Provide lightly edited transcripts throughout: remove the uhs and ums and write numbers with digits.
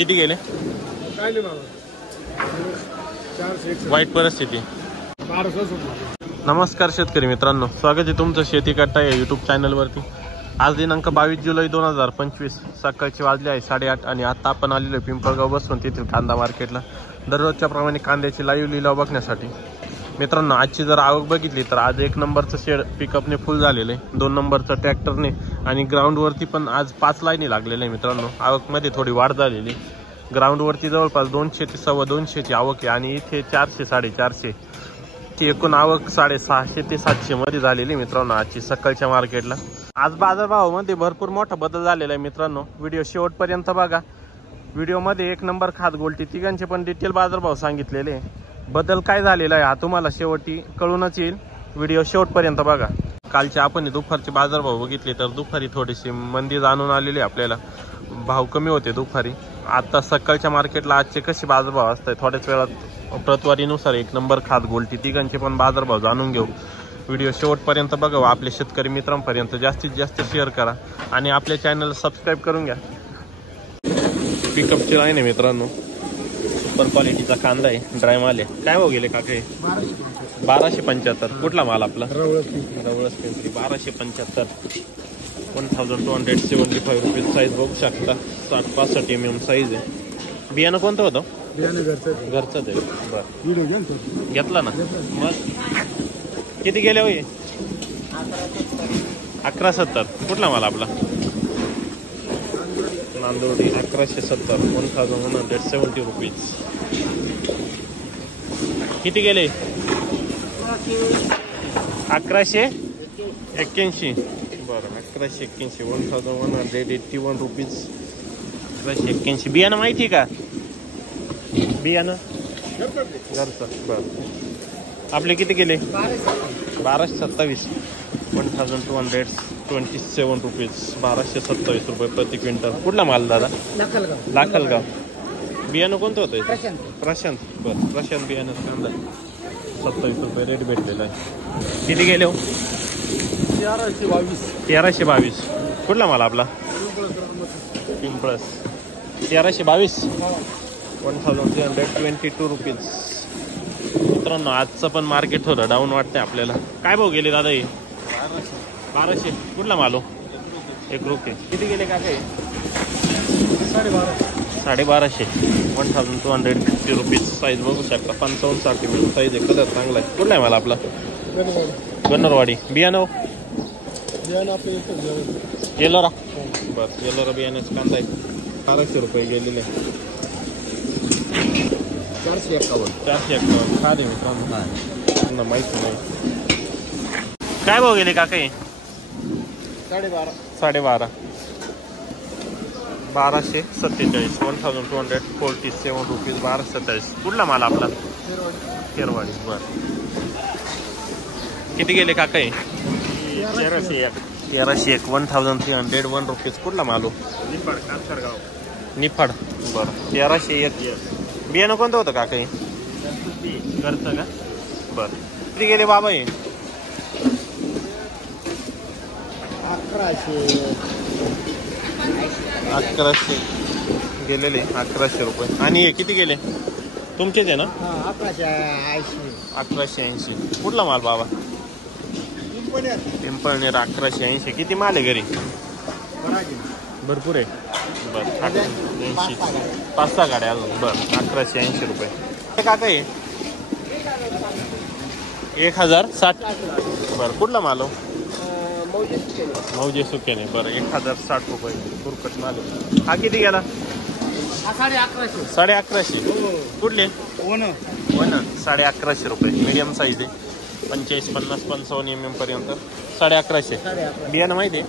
किती गेले? काय नाही बाबा, 401 वाईट परिस्थिती. नमस्कार शेतकरी मित्रांनो, स्वागत आहे तुमचं शेती कट्टा या यूट्यूब चॅनलवरती. आज दिनांक 22 जुलै 2025, सकाळचे वाजले आहे 8:30 आणि आता आपण आलेलो आहे पिंपळगाव बसून तेथील कांदा मार्केटला दररोजच्या प्रमाणे कांद्याची लाईव्ह लिलाव बघण्यासाठी. मित्रांनो, आजची जर आवक बघितली तर आज 1 नंबरचं शेड पिकअपने फुल झालेलं आहे, 2 नंबरचं ट्रॅक्टरने आणि ग्राउंडवरती पण आज 5 लाईनी लागलेल्या आहे. मित्रांनो, आवकमध्ये थोडी वाढ झालेली. ग्राउंडवरती जवळपास 200 ते 225ची आवक आहे आणि इथे 400 450 ची एकूण आवक 650 ते 700 मध्ये झालेली मित्रांनो आजची सकाळच्या मार्केटला. आज बाजारभावामध्ये भरपूर मोठा बदल झालेला आहे मित्रांनो. व्हिडिओ शेवटपर्यंत बघा. व्हिडिओमध्ये 1 नंबर खात गोल्टी तिघांचे पण डिटेल बाजारभाव सांगितलेले. बदल काय झालेला आहे हा तुम्हाला शेवटी कळूनच येईल. व्हिडिओ शेवटपर्यंत बघा. कालचे आपण दुपारचे बाजारभाव बघितले तर दुपारी थोडीशी मंदी जाणून आलेली आपल्याला, भाव कमी होते दुपारी. आता सकाळच्या मार्केटला आजचे कसे बाजारभाव असतात थोड्याच वेळात प्रतवारीनुसार 1 नंबर खात गोल्टी तिघांचे पण बाजारभाव जाणून घेऊ. व्हिडिओ शेवटपर्यंत बघा. आपले शेतकरी मित्रांपर्यंत जास्तीत जास्त शेअर करा आणि आपल्या चॅनलला सबस्क्राईब करून घ्या. पिकअपची लाईन आहे मित्रांनो, सुपर क्वालिटीचा कांदा आहे, ड्राय माल आहे. काय भाव गेले काका? 1275. कुठला माल आपला? रवळस पिंपरी. 1275, 1275 रुपये. साईज बघू शकता, 60-65 mm साईज आहे. बियाणं कोणतं होतं? बियाणे घरचंच आहे. बरं, घेतला ना मग. किती गेले होई? 1170. कुठला माल आपला? नांदोडी. 1170, 1170 रुपीज. किती गेले? 1181. बरं, 1181, 1181 रुपीज. 1181. बियाणं माहिती का? बियाणं घरचं. बरं, आपले किती गेले? 1227, 1227 रुपीज. 1227 रुपये प्रति क्विंटल. कुठला माल दादा? लाखलगाव. बियाणं कोणतं होतं? प्रशांत. बरं, प्रशांत बियाणं कांदा 27 रुपये रेट भेटलेला आहे. किती गेले हो? 1322. कुठला माल आपला? पिंपळस. 1322, 1322 रुपीज. मित्रांनो, आजचं पण मार्केट थोडं डाऊन वाटतंय आपल्याला. काय भाव गेले दादा? हे 1200. कुठला मालो? 1 रुपये. किती गेले का काही? 1250, 1250 रुपीज. साईज बघू शकता, 55-60 mm साईज आहे. कलर चांगला आहे. कुठला आहे माल आपला? गन्नरवाडी. बियाणं येलोरा. बरं, येलोरा बियाण्याचं कांदा आहे. 1200 रुपये गेलेले. 451. खा दे मित्रांनो, माहिती नाही. काय भाव गेले का काही? 12.5, 1247, 1247 रुपीज. 1227. कुठला माल आपला? खेरवाडी. बरं, किती गेले का काही? 1301, 1301 रुपीज. कुठला मालो? निफाड. बरं, 1301. बियाणं कोणतं होतं का काही? घरचं का? बरं, किती गेले बाबा? हे 1100 गेलेले. 1100 रुपये. आणि हे किती गेले? तुमचेच आहे ना? 1180. कुठला माल बाबा? पिंपळनेर. 1180. किती माल आहे घरी? भरपूर आहे. बरं, 80. 5-6 गाड्या अजून. बरं, 1180 रुपये. का काही? 1060. बरं, कुठला माल? मौजे सुक्याने. बरं, 1060 रुपये. कुरकट माल. हा किती गेला? 1150. कुठले? वन. 1150 रुपये. मीडियम साईज आहे. 45, 50, 55 mm पर्यंत. 1150. बियाणं माहिती आहे?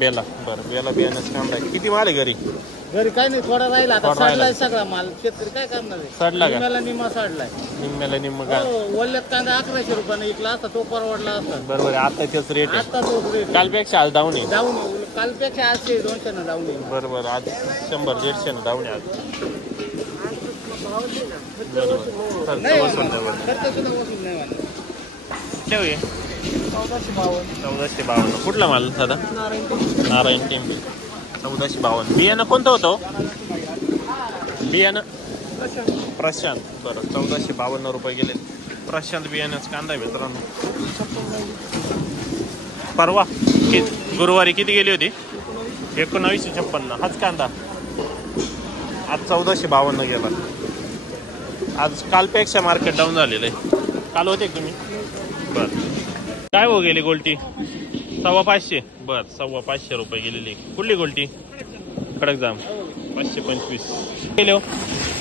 बेला. बरं, बेला बियाणंच कांदा आहे. किती माल आहे घरी? काय नाही, थोडा राहिला. सडलाय सगळा माल. शेतकरी काय करणार आहे? सडला का? निम्मा सडलाय. निम्म्याला निम्म का? वल्ल्यात कांदा 1100 रुपयाने विकला असता, तो परवडला असता. बरोबर, आता तेच रेट आहे. आता तोच रेट. कालपेक्षा आज डाऊन आहे. कालपेक्षा आज 200 न डाऊन आहे. बरोबर, आज 100-150 न डाऊन आहे आज. ठेवूया 1452. कुठला माल साधा? नारायण टेंबे. 1452. बियाणं कोणतं होतं? बियाणं प्रशांत बरं 1452 रुपये गेले. प्रशांत बियाण्याचा कांदा आहे मित्रांनो. परवा गुरुवारी किती गेली होती? 1956. हाच कांदा आज 1452 गेला. आज कालपेक्षा मार्केट डाऊन झालेलं आहे. काल होते का तुम्ही? बरं काय हो गेली गोल्टी? 550. बरं 550 रुपये गेलेली. कुठली गोल्टी? खडक जाम 525 गेले हो.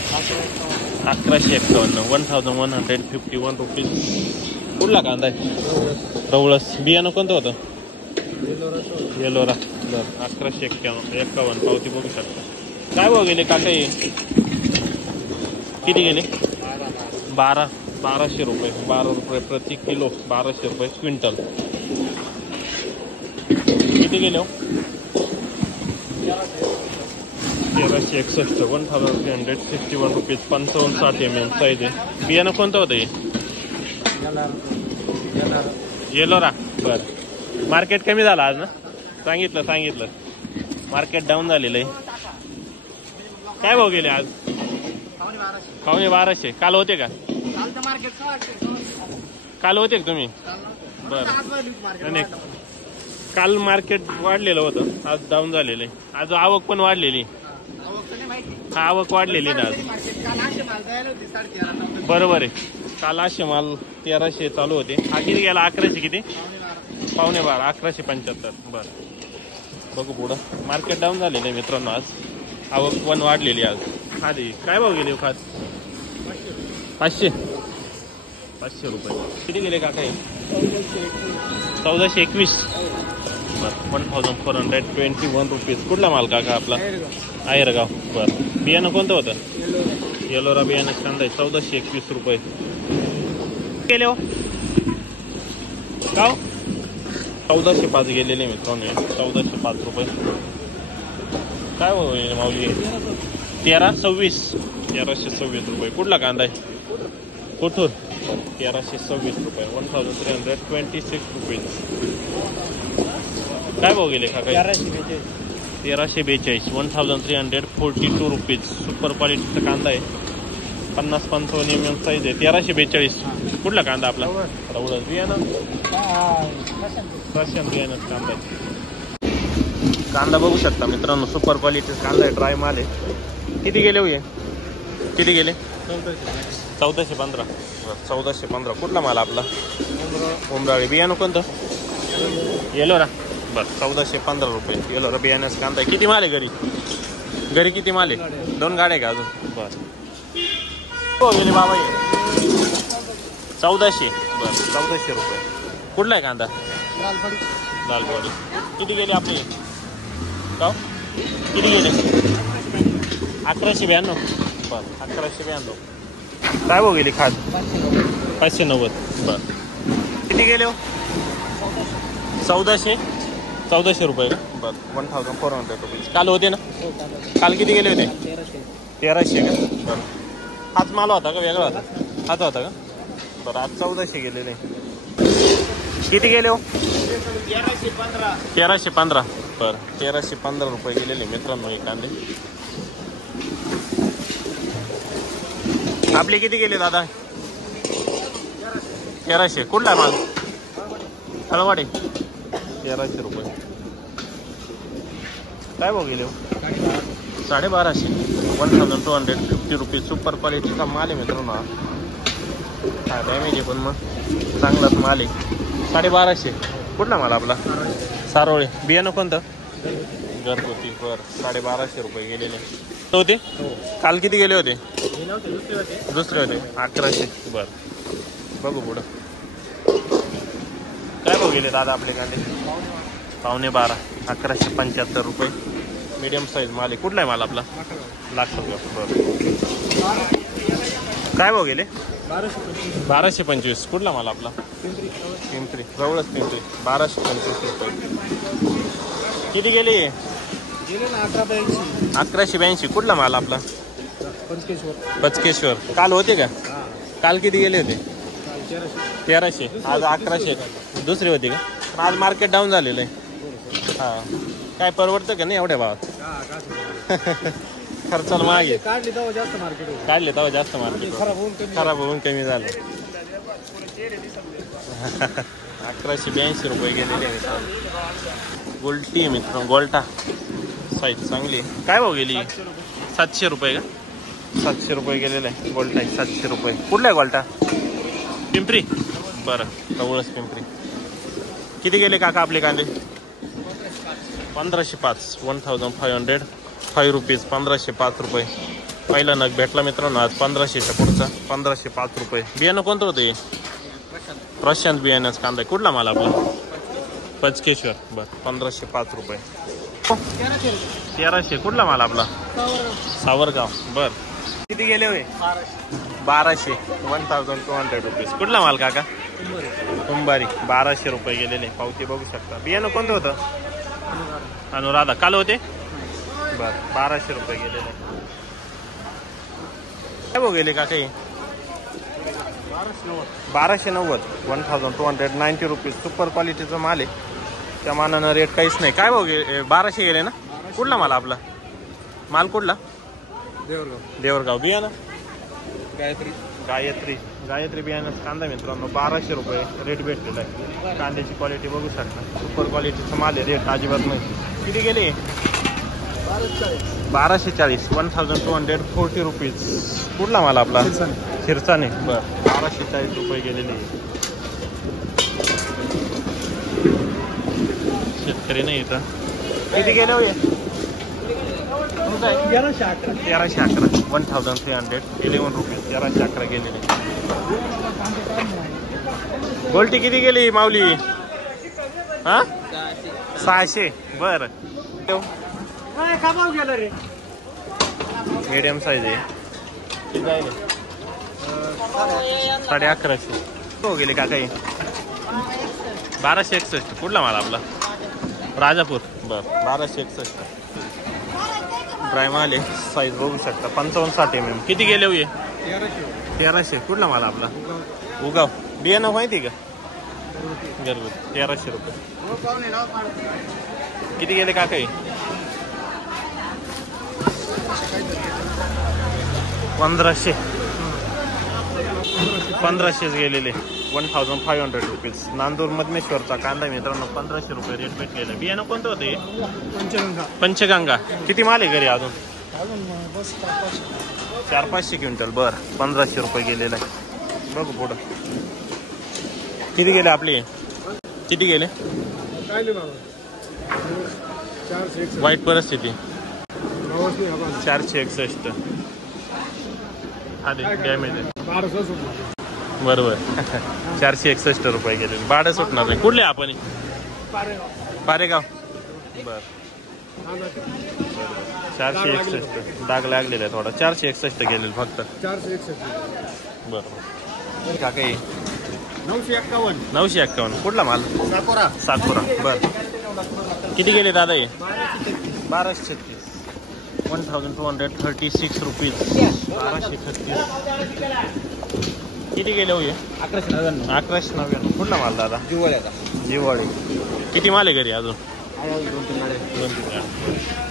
1151 1151 रुपीज. कुठला कांदा आहे? रवळस. बियाणं कोणतं होतं? येलोरा. बरं 1151 पावती बघू शकता. काय भाव गेले काका? किती गेले? 1200 रुपये. 12 रुपये प्रति किलो. 1200 रुपये क्विंटल. किती गेले हो? 1361 1361 रुपीज. 55-60 mm साईज आहे. बियाणं कोणतं होतं हे? येलोरा. बरं मार्केट कमी झालं आज ना? सांगितलं मार्केट डाऊन झालेलं आहे. काय भाव गेले आज? 1200. काल होते का? काल होते का तुम्ही? बरं नाही काल मार्केट वाढलेलं होतं, आज डाऊन झालेलं आहे. आज आवक पण वाढलेली. आवक वाढलेली ना आज. बरोबर आहे. काल 800 माल 1300 चालू होते. हा किती गेला? 1100 किती? 11.5 1175. बरं बघू पुढं. मार्केट डाऊन झालेलं आहे मित्रांनो आज. आवक पण वाढलेली आज. आधी काय भाव गेले खास? 500 रुपये. किती गेले काका? 1421. बरं 1421 रुपीज. कुठला माल काका आपला? आहेरगाव. बरं बियाणं कोणतं होतं? येलोरा बियाणं कांदा आहे. 1421 रुपये गेले हो. का 1405 गेलेले मित्रांनो. 1405 रुपये. काय होईल माऊली? 1326 रुपये. कुठला कांदा आहे? कोठूर. 1326 रुपये. 1326 रुपीज. काय भाव गेले काका? 1342 1342 रुपीज. सुपर क्वालिटीचा कांदा आहे. 50-55 mm साईज आहे. 1342. कुठला कांदा आपला? रवळस. बियाणं प्रशांत बियाणंच कांदा आहे. कांदा बघू शकता मित्रांनो. सुपर क्वालिटीचा कांदा आहे. ड्राय माल आहे. किती गेले होय? किती गेले? 1415. 1415. कुठला माल आपला? उमराळी. बियाणं कोणतं? येलोरा. बरं 1415 रुपये. येलोरा बियाण्याचा कांदा आहे. किती माल आहे घरी किती माल आहे? 2 गाड्या का अजून? बरं हो गेले बाबा. 1400. बरं 1400 रुपये. कुठला आहे कांदा? लालवाडी. किती गेले आपले? का किती गेले? 1192. बरं 1192. काय भाव गेली खाद? 590. बरं किती गेले हो? 1400 रुपये का? बरं 1400 रुपये. काल होते ना? काल किती गेले होते? 1300 का? बरं हाच माल होता का वेगळा होता? हाच होता का? बरं आज 1400 गेलेले. किती गेले हो? 1315. बरं 1315 रुपये गेलेले मित्रांनो हे कांदे. आपले किती गेले दादा? 1300. कुठला माल? हळवाडे. 1300 रुपये. काय भाव गेले हो? 1250. 1250 रुपीज. सुपर क्वालिटीचा माल आहे मित्रांनो. हा डॅमेज आहे पण मग चांगलाच माल आहे. 1250. कुठला माल आपला? सारोळे. बियाणं कोणतं? घरगुती. बरं 1250 रुपये गेलेले होते. काल किती गेले होते? दुसरे होते 1100. बरं बघू पुढं. काय भाव गेले दादा आपले कांदे? 12.5 1175 रुपये. मीडियम साईज माल आहे. कुठला आहे माल आपला? लाख रुपये. बरं काय भाव गेले? 1225. कुठला माल आपला? पिंपरी. जवळच पिंपरी. 1225 रुपये. किती गेले? 1182. कुठला माल आपला? पचकेश्वर. काल होते का? काल किती गेले होते? 1300. आज 1100. दुसरी होती का? पण आज मार्केट डाऊन झालेलं आहे. हां काय परवडतं का नाही एवढ्या भावात? खर्चाला मागे काढली तेव्हा जास्त मार्केट होईल. काढले तेव्हा जास्त मार्केट खराब होऊन कमी. खराब होऊन कमी झालं 1182 रुपये गेलेले आहे गोल्टी मित्र गोल्टा साईज चांगली काय भाव गेली 700 रुपये का 700 रुपये गेलेलं आहे गोल्टा 700 रुपये कुठला आहे गोल्टा पिंपरी बरं जवळच पिंपरी किती गेले काका आपले कांदे 1505 1505 रुपीज 1505 रुपये पहिला नग भेटला मित्रांनो आज 1500च्या पुढचा 1505 रुपये बियाणं कोणतं होतं हे प्रशांत बियाण्याचा कांदा आहे कुठला माल आपला पचकेश्वर बरं 1505 रुपये 1300 कुठला माल आपला सावरगाव बर किती गेले होय 1200 1200 रुपीज कुठला माल काका कुंभारी 1200 रुपये गेलेले पावती बघू शकता बियाणं कोणतं होतं अनुराधा काल होते बर 1200 रुपये गेलेले काय भाव गेले काका 1290 1290 रुपीज सुपर क्वालिटीचा माल आहे त्या मानानं रेट काहीच नाही काय भाव 1200 गेले ना कुठला माल आपला माल कुठला देवरगाव बियाणं गायत्री बियाणं कांदा मित्रांनो 1200 रुपये रेट भेटलेला आहे कांद्याची क्वालिटी बघू शकता सुपर क्वालिटीचा माल आहे रेट अजिबात नाही किती गेले 1240 1240 रुपीज कुठला माल आपला खिरसाने बरं 1240 रुपये गेलेले शेतकरी नाही इथं किती गेले हो 1311 1311 रुपीज 1311 गेलेले गोल्टी किती गेली माऊली हा 600 बर मीडियम साईज आहे किती जाईल 1150 हो गेले का काही 1261 कुठला माल आपला राजापूर बर 1261 ड्राय माल आहे साईज बघू शकता 55-60 mm किती गेले हो 1300 कुठला माल आपला उगाव बियाणं माहिती का घरगुती 1300 रुपये किती गेले का काही 1500 गेलेले 1500 रुपीज नांदूर मधमेश्वरचा कांदा मित्रांनो 1500 रुपये रेट भेटलेला बियाणं कोणतं होते पंचगंगा किती माल आहे घरी अजून 400-500 क्विंटल बर 1500 रुपये गेलेला आहे बघू पुढं किती गेले आपले किती गेले वाईट परिस्थिती 461 आधी डॅमेज आहे बरोबर 461 रुपये गेले भाडं सुटणार नाही कुठले आपण पारेगाव बर 461 डाग लागलेला आहे थोडा 461 गेलेलं फक्त 461 बरोबर का काही 951 951 कुठला माल सातपुरा बर किती गेले दादा हे 1236 1236 रुपीज 1236 किती गेले हो 1199 कुठला माल दादा जिवाळी किती माल आहे घरी अजून 2-3